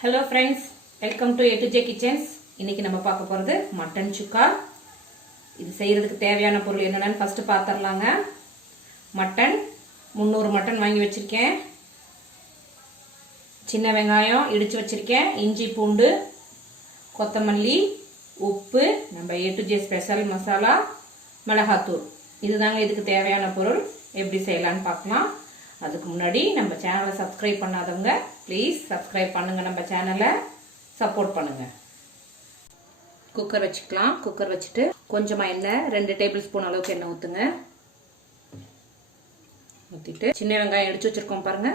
Hello friends, welcome to A to J Kitchens. இன்னைக்கு நம்ம பார்க்க போறது மட்டன் சுக்கா. இது செய்யறதுக்கு தேவையான பொருள் என்னன்னு ஃபர்ஸ்ட் பாத்தறலாங்க. மட்டன் 300 மட்டன் வாங்கி வச்சிருக்கேன். சின்ன வெங்காயம் இடிச்சு வச்சிருக்கேன். இஞ்சி பூண்டு, கொத்தமல்லி, உப்பு, நம்ம A to J special masala, மிளகாய்த்தூள். இதுதாங்க இதுக்கு தேவையான பொருள். எப்படி செய்யலாம்னு பார்க்கலாம். அதுக்கு முன்னாடி நம்ம சேனலை சப்ஸ்கிரைப் பண்ணாதவங்க ப்ளீஸ் சப்ஸ்கிரைப் பண்ணுங்க, நம்ம சேனலை சப்போர்ட் பண்ணுங்க. குக்கர் வச்சுக்கலாம். குக்கர் வச்சுட்டு கொஞ்சமா எண்ணெய் 2 டேபிள் ஸ்பூன் அளவுக்கு எண்ணெய் ஊத்துங்க. ஊத்திட்டு சின்ன வெங்காயம் இடிச்சு வச்சிருக்கோம் பாருங்க.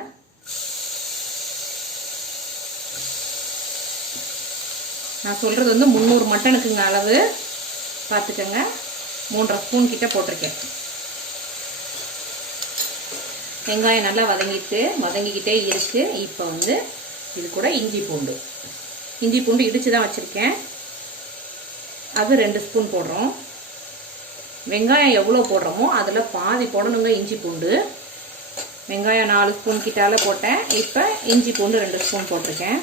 நான் சொல்றது வந்து 300 மட்டனுக்குங்க அளவு பார்த்துக்கங்க. 3.5 ஸ்பூன் கிட்ட போட்டிருக்கேன். வெங்காயம் நல்லா வதங்கிக்கிட்டே இருக்கு. இப்போ வந்து இது கூட இஞ்சி பூண்டு இடிச்சு தான் வச்சிருக்கேன். அது 2 ஸ்பூன் போடுறோம். வெங்காயம் எவ்வளோ போடுறோமோ அதில் பாதி போடணுங்க இஞ்சி பூண்டு. வெங்காயம் 4 ஸ்பூன் கிட்டால போட்டேன். இப்போ இஞ்சி பூண்டு 2 ஸ்பூன் போட்டிருக்கேன்.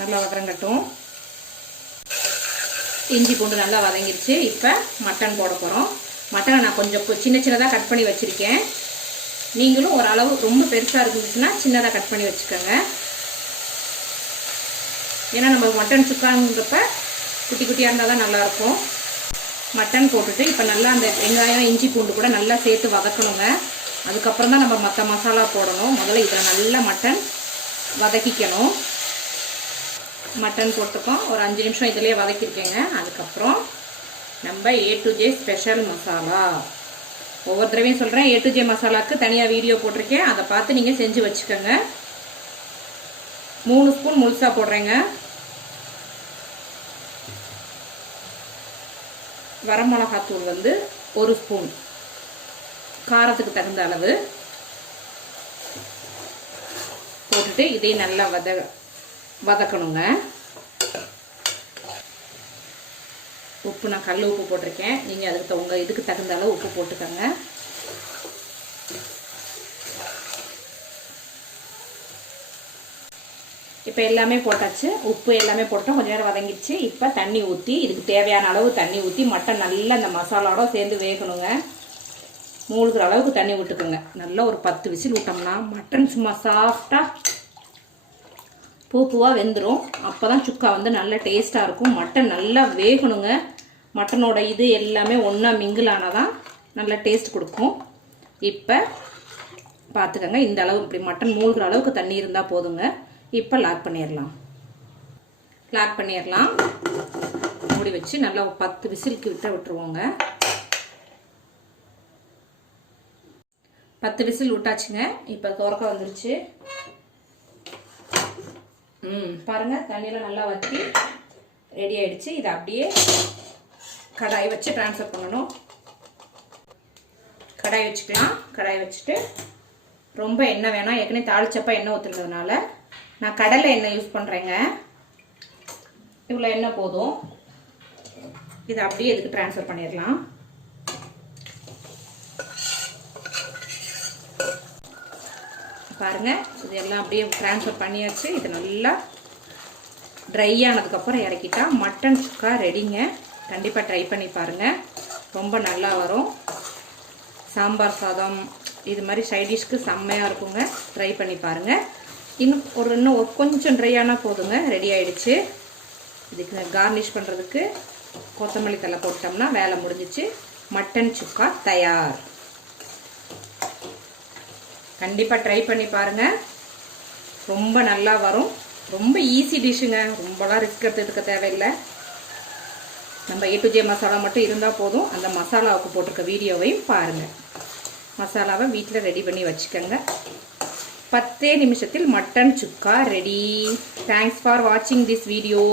நல்லா வதங்கட்டும். இஞ்சி பூண்டு நல்லா வதங்கிருச்சு. இப்போ மட்டன் போட போகிறோம். மட்டனை நான் கொஞ்சம் சின்னதாக கட் பண்ணி வச்சுருக்கேன். நீங்களும் ஓரளவு ரொம்ப பெருசாக இருந்துச்சுன்னா சின்னதாக கட் பண்ணி வச்சுக்கோங்க. ஏன்னா நம்ம மட்டன் சுக்காங்கிறப்ப குட்டி குட்டியாக இருந்தால் தான் நல்லாயிருக்கும். மட்டன் போட்டுட்டு இப்போ நல்லா அந்த வெங்காயம் இஞ்சி பூண்டு கூட நல்லா சேர்த்து வதக்கணுங்க. அதுக்கப்புறம் தான் நம்ம மற்ற மசாலா போடணும். முதல்ல இதில் நல்லா மட்டன் வதக்கிக்கணும். மட்டன் போட்டுக்கோம். ஒரு 5 நிமிஷம் இதிலே வதக்கிருக்கேங்க. அதுக்கப்புறம் நம்ம A to J special masala, ஒவ்வொரு தடவையும் சொல்கிறேன், A to J மசாலாவுக்கு தனியாக வீடியோ போட்டிருக்கேன். அதை பார்த்து நீங்கள் செஞ்சு வச்சுக்கோங்க. 3 ஸ்பூன் முழுசாக போடுறேங்க. வரமிளகாத்தூள் வந்து 1 ஸ்பூன், காரத்துக்கு தகுந்த அளவு போட்டுட்டு இதையும் நல்லா வதக்கணுங்க. உப்பு நான் கல் உப்பு போட்டிருக்கேன். நீங்கள் அதுக்கு உங்கள் இதுக்கு தகுந்த அளவு உப்பு போட்டுக்கோங்க. இப்போ எல்லாமே போட்டாச்சு. உப்பு எல்லாமே போட்டோம். கொஞ்சம் நேரம் வதங்கிடுச்சு. இப்போ தண்ணி ஊற்றி இதுக்கு தேவையான அளவு தண்ணி ஊற்றி மட்டன் நல்லா அந்த மசாலாவோட சேர்ந்து வேகணுங்க. மூழ்கிற அளவுக்கு தண்ணி விட்டுக்குங்க. நல்லா ஒரு 10 விசில் விட்டோம்னா மட்டன் சும்மா சாஃப்டாக பூவாக வெந்துடும். அப்போ தான் சுக்கா வந்து நல்ல டேஸ்ட்டாக இருக்கும். மட்டன் நல்லா வேகணுங்க. மட்டனோட இது எல்லாமே ஒன்றா மிங்கிள் ஆனால் தான் நல்ல டேஸ்ட் கொடுக்கும். இப்போ பார்த்துக்கோங்க, இந்த அளவு இப்படி மட்டன் மூழ்கிற அளவுக்கு தண்ணி இருந்தால் போதுங்க. இப்போ லாக் பண்ணிடலாம். மூடி வச்சு நல்லா 10 விசிலுக்கு விட்டுருவோங்க. 10 விசில் விட்டாச்சுங்க. இப்போ துறக்க வந்துருச்சு. பாருங்க, தண்ணியில் நல்லா வற்றி ரெடி ஆயிடுச்சு. இதை அப்படியே கடாய் வச்சு ட்ரான்ஸ்ஃபர் பண்ணணும். கடாய் வச்சுக்கலாம். கடாய் வச்சுட்டு ரொம்ப எண்ணெய் வேணாம். ஏற்கனவே தாளிச்சப்பா எண்ணெய் ஊற்றுனதுனால நான் கடலை எண்ணெய் யூஸ் பண்ணுறேங்க. இவ்வளோ எண்ணெய் போதும். இதை அப்படியே இதுக்கு ட்ரான்ஸ்ஃபர் பண்ணிடலாம். பாருங்க, இதெல்லாம் அப்படியே ட்ரான்ஸ்ஃபர் பண்ணியாச்சு. இது நல்லா ட்ரை ஆனதுக்கப்புறம் இறக்கிட்டா மட்டன் சுக்கா ரெடிங்க. கண்டிப்பாக ட்ரை பண்ணி பாருங்கள். ரொம்ப நல்லா வரும். சாம்பார் சாதம் இது மாதிரி சைடிஷ்க்கு செம்மையாக இருக்குங்க. ட்ரை பண்ணி பாருங்கள். இன்னும் கொஞ்சம் ட்ரை ஆனால் போதுங்க. ரெடி ஆகிடுச்சு. இதுக்கு கார்னிஷ் பண்ணுறதுக்கு கொத்தமல்லி தழை போட்டோம்னா வேலை முடிஞ்சிச்சு. மட்டன் சுக்கா தயார். கண்டிப்பாக ட்ரை பண்ணி பாருங்கள். ரொம்ப நல்லா வரும். ரொம்ப ஈஸி டிஷ்ஷுங்க. ரொம்பலாம் ரிஸ்க் எடுத்துக்க தேவையில்லை. நம்ம A to J மசாலா மட்டும் இருந்தால் போதும். அந்த மசாலாவுக்கு போட்டிருக்க வீடியோவையும் பாருங்கள். மசாலாவை வீட்டில் ரெடி பண்ணி வச்சுக்கோங்க. 10 நிமிஷத்தில் mutton chukka ready. Thanks for வாட்சிங் திஸ் வீடியோ.